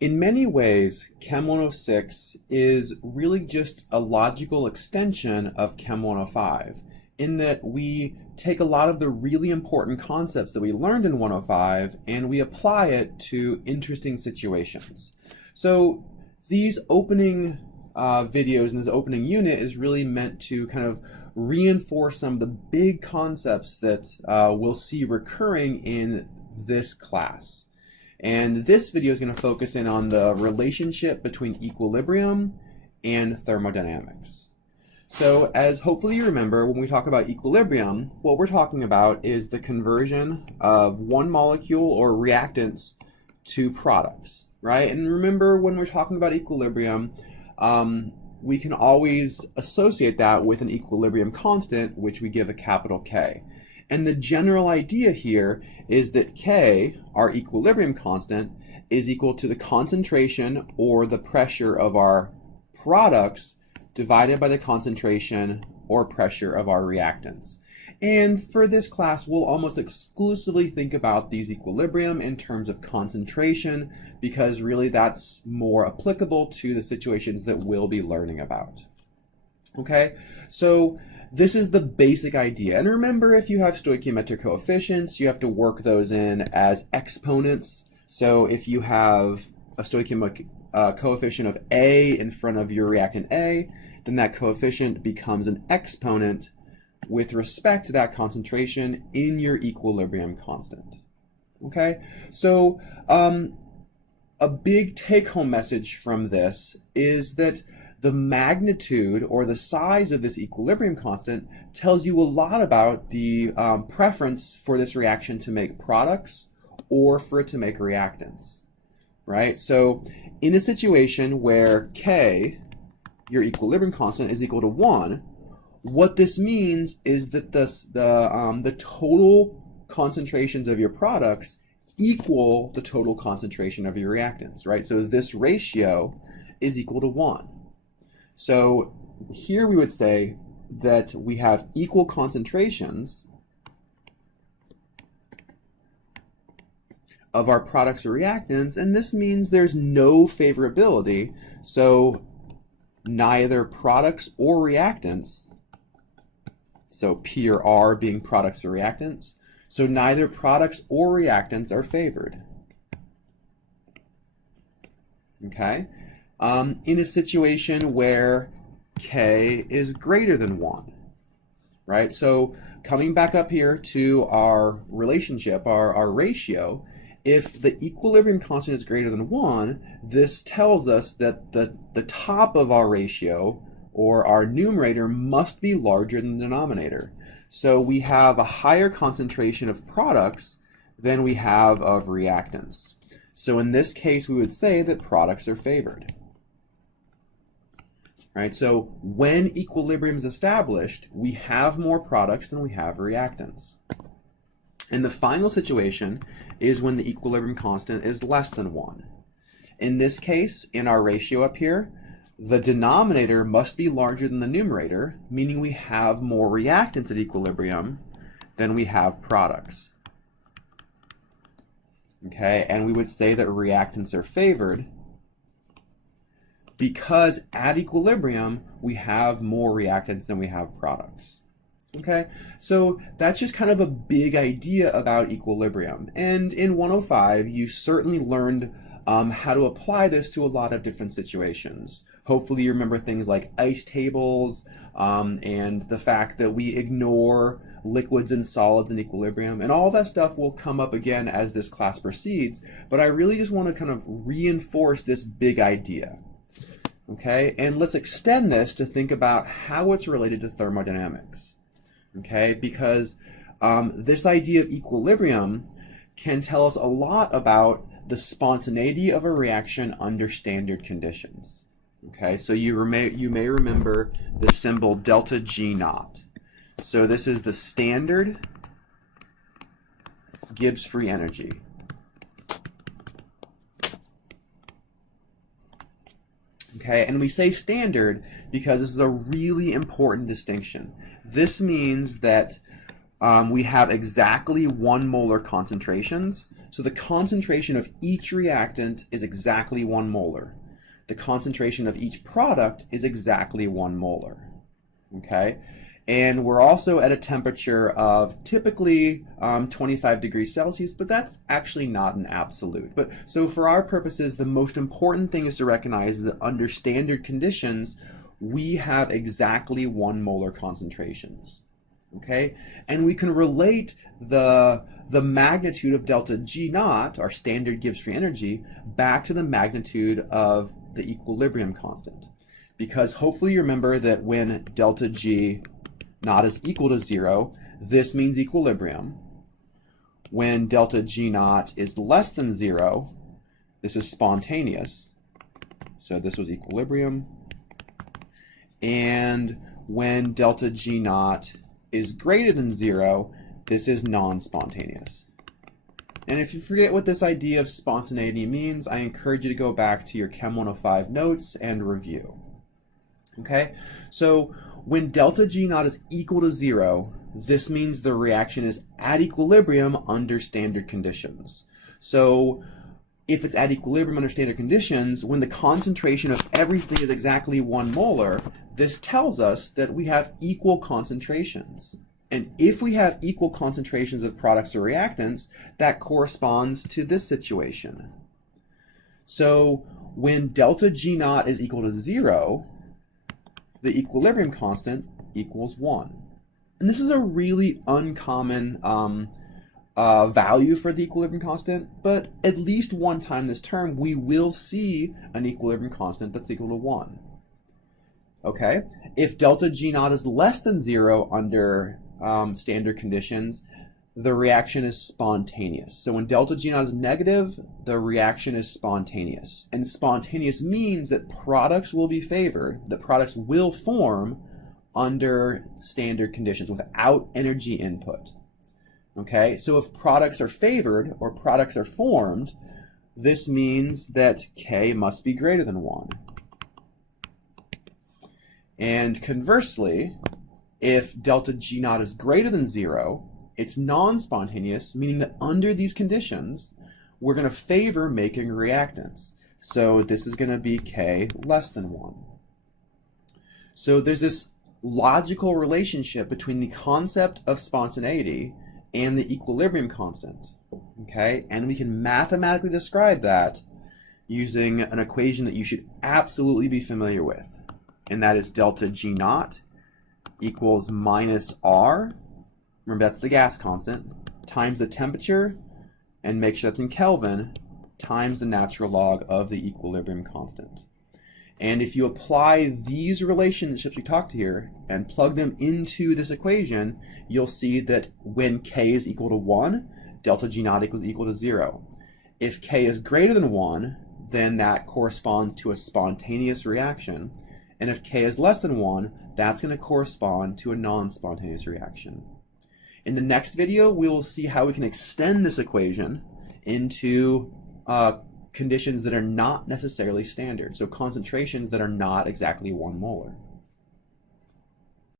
In many ways, Chem 106 is really just a logical extension of Chem 105 in that we take a lot of the really important concepts that we learned in 105 and we apply it to interesting situations. So these opening videos and this opening unit is really meant to kind of reinforce some of the big concepts that we'll see recurring in this class. And this video is going to focus in on the relationship between equilibrium and thermodynamics. So as hopefully you remember, when we talk about equilibrium, what we're talking about is the conversion of one molecule or reactants to products, right? And remember, when we're talking about equilibrium, we can always associate that with an equilibrium constant, which we give a capital K. And the general idea here is that K, our equilibrium constant, is equal to the concentration or the pressure of our products divided by the concentration or pressure of our reactants. And for this class, we'll almost exclusively think about these equilibrium in terms of concentration, because really that's more applicable to the situations that we'll be learning about. Okay, so this is the basic idea. And remember, if you have stoichiometric coefficients, you have to work those in as exponents. So if you have a stoichiometric coefficient of A in front of your reactant A, then that coefficient becomes an exponent with respect to that concentration in your equilibrium constant. Okay, so a big take-home message from this is that the magnitude or the size of this equilibrium constant tells you a lot about the preference for this reaction to make products or for it to make reactants, right? So in a situation where K, your equilibrium constant, is equal to 1, what this means is that the total concentrations of your products equal the total concentration of your reactants, right? So this ratio is equal to 1. So here we would say that we have equal concentrations of our products or reactants, and this means there's no favorability. So neither products or reactants, so P or R being products or reactants, so neither products or reactants are favored. Okay? In a situation where K is greater than 1, right? So coming back up here to our relationship, our ratio, if the equilibrium constant is greater than 1, this tells us that the top of our ratio, or our numerator, must be larger than the denominator. So we have a higher concentration of products than we have of reactants. So in this case, we would say that products are favored. Right, so when equilibrium is established, we have more products than we have reactants. And the final situation is when the equilibrium constant is less than 1. In this case, in our ratio up here, the denominator must be larger than the numerator, meaning we have more reactants at equilibrium than we have products. Okay, and we would say that reactants are favored because at equilibrium, we have more reactants than we have products. Okay, so that's just kind of a big idea about equilibrium. And in 105, you certainly learned how to apply this to a lot of different situations. Hopefully you remember things like ice tables and the fact that we ignore liquids and solids in equilibrium, and all that stuff will come up again as this class proceeds, but I really just want to kind of reinforce this big idea. Okay, and let's extend this to think about how it's related to thermodynamics. Okay, because this idea of equilibrium can tell us a lot about the spontaneity of a reaction under standard conditions. Okay, so you may remember the symbol delta G naught. So this is the standard Gibbs free energy. Okay, and we say standard because this is a really important distinction. This means that we have exactly 1 molar concentrations. So the concentration of each reactant is exactly 1 molar. The concentration of each product is exactly 1 molar. Okay? And we're also at a temperature of typically 25 degrees Celsius, but that's actually not an absolute. But so for our purposes, the most important thing is to recognize that under standard conditions, we have exactly 1 molar concentrations. Okay? And we can relate the magnitude of delta G naught, our standard Gibbs free energy, back to the magnitude of the equilibrium constant. Because hopefully you remember that when delta G naught is equal to 0, this means equilibrium. When delta G naught is less than 0, this is spontaneous. So this was equilibrium. And when delta G naught is greater than 0, this is non-spontaneous. And if you forget what this idea of spontaneity means, I encourage you to go back to your Chem 105 notes and review. Okay, so when delta G naught is equal to 0, this means the reaction is at equilibrium under standard conditions. So if it's at equilibrium under standard conditions, when the concentration of everything is exactly 1 molar, this tells us that we have equal concentrations. And if we have equal concentrations of products or reactants, that corresponds to this situation. So when delta G naught is equal to 0, the equilibrium constant equals 1. And this is a really uncommon value for the equilibrium constant, but at least one time this term we will see an equilibrium constant that's equal to 1. Okay? If delta G naught is less than 0 under standard conditions, the reaction is spontaneous. So when delta G naught is negative, the reaction is spontaneous. And spontaneous means that products will be favored, that products will form under standard conditions without energy input. Okay, so if products are favored or products are formed, this means that K must be greater than 1. And conversely, if delta G naught is greater than 0, it's non-spontaneous, meaning that under these conditions, we're going to favor making reactants. So this is going to be K less than 1. So there's this logical relationship between the concept of spontaneity and the equilibrium constant. Okay? And we can mathematically describe that using an equation that you should absolutely be familiar with. And that is delta G naught equals minus R, remember that's the gas constant, times the temperature, and make sure that's in Kelvin, times the natural log of the equilibrium constant. And if you apply these relationships we talked here and plug them into this equation, you'll see that when K is equal to 1, delta G naught equals equal to 0. If K is greater than 1, then that corresponds to a spontaneous reaction. And if K is less than 1, that's going to correspond to a non-spontaneous reaction. In the next video, we will see how we can extend this equation into conditions that are not necessarily standard, so concentrations that are not exactly 1 molar.